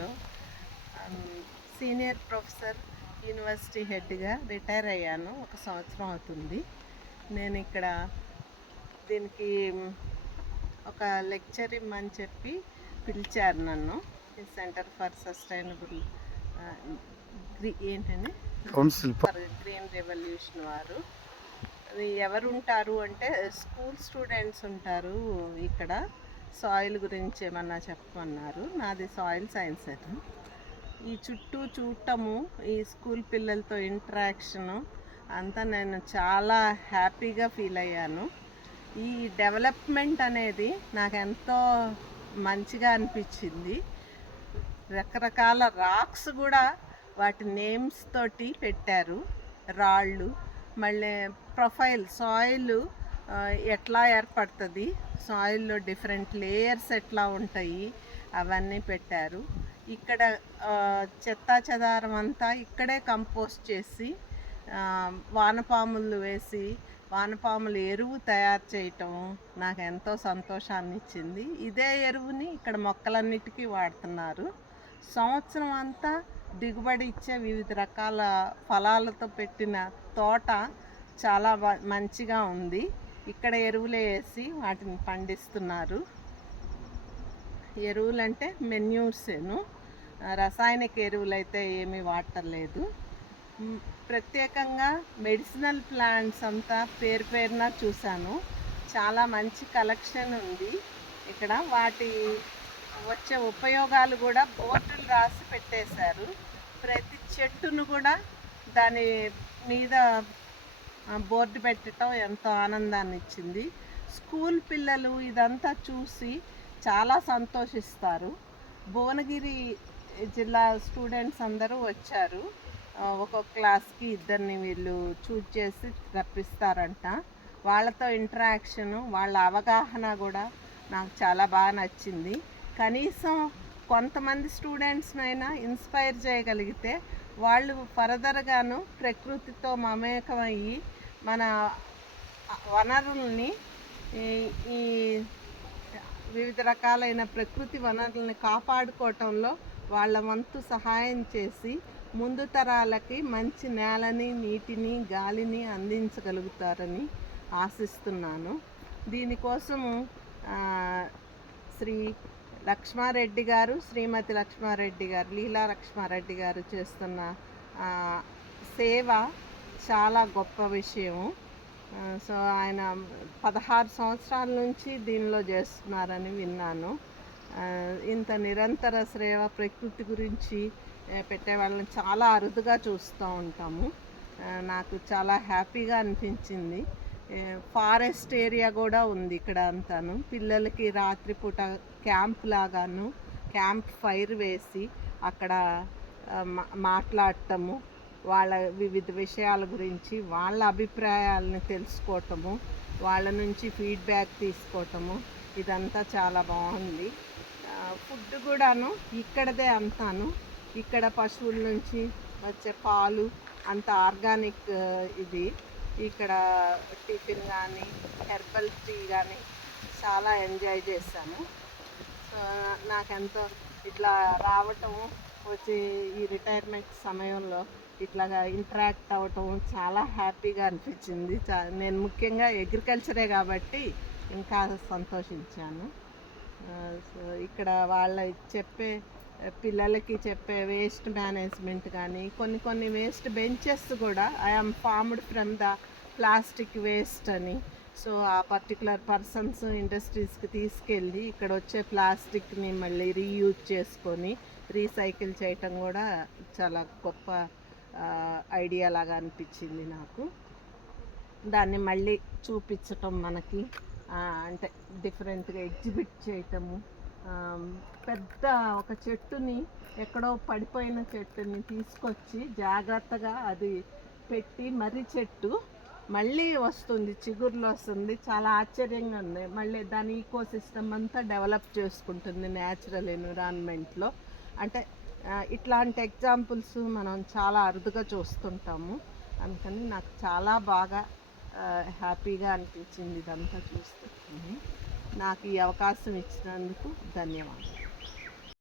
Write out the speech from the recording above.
Nageswararao. Senior professor, university హెడ్గా retire అయ్యాను. 1 సంవత్సరం అవుతుంది. నేను ఇక్కడ దీనికి ఒక లెక్చర్ ఇమ్మని చెప్పి పిలిచారు నన్ను. సెంటర్ ఫర్ సస్టైనబుల్ ఏంటండి కౌన్సిల్ ఫర్ గ్రీన్ రెవల్యూషన్ వారు. అది ఎవరు ఉంటారు అంటే స్కూల్ స్టూడెంట్స్ ఉంటారు ఇక్కడ. సాయిల్ గురించి ఏమన్నా చెప్పమన్నారు. నాది సాయిల్ సైన్స్ అని. ఈ చుట్టూ చూడటము, ఈ స్కూల్ పిల్లలతో ఇంటరాక్షను అంతా నేను చాలా హ్యాపీగా ఫీల్ అయ్యాను. ఈ డెవలప్మెంట్ అనేది నాకు ఎంతో మంచిగా అనిపించింది. రకరకాల రాక్స్ కూడా వాటి నేమ్స్ తోటి పెట్టారు. రాళ్ళు, మళ్ళీ ప్రొఫైల్, సాయిల్ ఎట్లా ఏర్పడుతుంది, సాయిల్లో డిఫరెంట్ లేయర్స్ ఎట్లా ఉంటాయి అవన్నీ పెట్టారు. ఇక్కడ చెత్తా చెదారం అంతా ఇక్కడే కంపోస్ట్ చేసి వానపాములు వేసి వానపాముల ఎరువు తయారు చేయటం నాకు ఎంతో సంతోషాన్ని ఇచ్చింది. ఇదే ఎరువుని ఇక్కడ మొక్కలన్నిటికీ వాడుతున్నారు. సంవత్సరం అంతా దిగుబడి ఇచ్చే వివిధ రకాల ఫలాలతో పెట్టిన తోట చాలా మంచిగా ఉంది. ఇక్కడ ఎరువులే వేసి వాటిని పండిస్తున్నారు. ఎరువులంటే మెన్యూర్సేను, రసాయనిక ఎరువులు అయితే ఏమీ వాడటలేదు. ప్రత్యేకంగా మెడిసినల్ ప్లాంట్స్ అంతా పేరున చూశాను. చాలా మంచి కలెక్షన్ ఉంది ఇక్కడ. వాటి వచ్చే ఉపయోగాలు కూడా బోర్డులు రాసి పెట్టేశారు. ప్రతి చెట్టును కూడా దాని మీద బోర్డు పెట్టడం ఎంతో ఆనందాన్ని ఇచ్చింది. స్కూల్ పిల్లలు ఇదంతా చూసి చాలా సంతోషిస్తారు. భువనగిరి జిల్లా స్టూడెంట్స్ అందరూ వచ్చారు. ఒక్కొక్క క్లాస్కి 2 వీళ్ళు చూజ్ చేసి రప్పిస్తారంట. వాళ్ళతో ఇంటరాక్షను, వాళ్ళ అవగాహన కూడా నాకు చాలా బాగా నచ్చింది. కనీసం కొంతమంది స్టూడెంట్స్నైనా ఇన్స్పైర్ చేయగలిగితే వాళ్ళు ఫర్దర్గాను ప్రకృతితో మమేకమయ్యి మన వనరుల్ని, ఈ వివిధ రకాలైన ప్రకృతి వనరుల్ని కాపాడుకోవటంలో వాళ్ళ వంతు సహాయం చేసి ముందు తరాలకి మంచి నేలని, నీటిని, గాలిని అందించగలుగుతారని ఆశిస్తున్నాను. దీనికోసము శ్రీ లక్ష్మారెడ్డి గారు, శ్రీమతి లక్ష్మారెడ్డి గారు, లీలా లక్ష్మారెడ్డి గారు చేస్తున్న సేవ చాలా గొప్ప విషయము. సో ఆయన 16 సంవత్సరాల నుంచి దీనిలో చేస్తున్నారని విన్నాను. ఇంత నిరంతర సేవ ప్రకృతి గురించి పెట్టే వాళ్ళని చాలా అరుదుగా చూస్తూ ఉంటాము. నాకు చాలా హ్యాపీగా అనిపించింది. ఫారెస్ట్ ఏరియా కూడా ఉంది ఇక్కడ అంతాను. పిల్లలకి రాత్రిపూట క్యాంప్ లాగాను, క్యాంప్ ఫైర్ వేసి అక్కడ మాట్లాడటము, వాళ్ళ వివిధ విషయాల గురించి వాళ్ళ అభిప్రాయాలను తెలుసుకోవటము, వాళ్ళ నుంచి ఫీడ్బ్యాక్ తీసుకోవటము, ఇదంతా చాలా బాగుంది. ఫుడ్ కూడాను ఇక్కడదే అంతాను. ఇక్కడ పశువుల నుంచి వచ్చే పాలు అంత ఆర్గానిక్. ఇది ఇక్కడ టిఫిన్ కానీ హెర్బల్ టీ కానీ చాలా ఎంజాయ్ చేశాను. నాకెంతో ఇట్లా రావటము, వచ్చి ఈ రిటైర్మెంట్ సమయంలో ఇట్లాగా ఇంటరాక్ట్ అవ్వటం చాలా హ్యాపీగా అనిపించింది. నేను ముఖ్యంగా అగ్రికల్చరే కాబట్టి ఇంకా సంతోషించాను. సో ఇక్కడ వాళ్ళ పిల్లలకి చెప్పే వేస్ట్ మేనేజ్మెంట్ కానీ, కొన్ని వేస్ట్ బెంచెస్ కూడా I'm formed from the plastic waste అని. సో ఆ పర్టికులర్ పర్సన్స్ ఇండస్ట్రీస్కి తీసుకెళ్ళి ఇక్కడ వచ్చే ప్లాస్టిక్ని మళ్ళీ రీయూజ్ చేసుకొని రీసైకిల్ చేయటం కూడా చాలా గొప్ప ఐడియా లాగా అనిపించింది నాకు. దాన్ని మళ్ళీ చూపించటం మనకి, అంటే డిఫరెంట్గా ఎగ్జిబిట్ చేయటము. పెద్ద ఒక చెట్టుని, ఎక్కడో పడిపోయిన చెట్టుని తీసుకొచ్చి జాగ్రత్తగా అది పెట్టి మర్రి చెట్టు మళ్ళీ వస్తుంది, చిగుర్లు వస్తుంది. చాలా ఆశ్చర్యంగా ఉంది. మళ్ళీ దాని ఈకో సిస్టమ్ అంతా డెవలప్ చేసుకుంటుంది న్యాచురల్ ఎన్విరాన్మెంట్లో. అంటే ఇట్లాంటి ఎగ్జాంపుల్స్ మనం చాలా అరుదుగా చూస్తుంటాము. అందుకని నాకు చాలా బాగా హ్యాపీగా అనిపించింది ఇదంతా చూస్తుంది. నాకు ఈ అవకాశం ఇచ్చినందుకు ధన్యవాదాలు.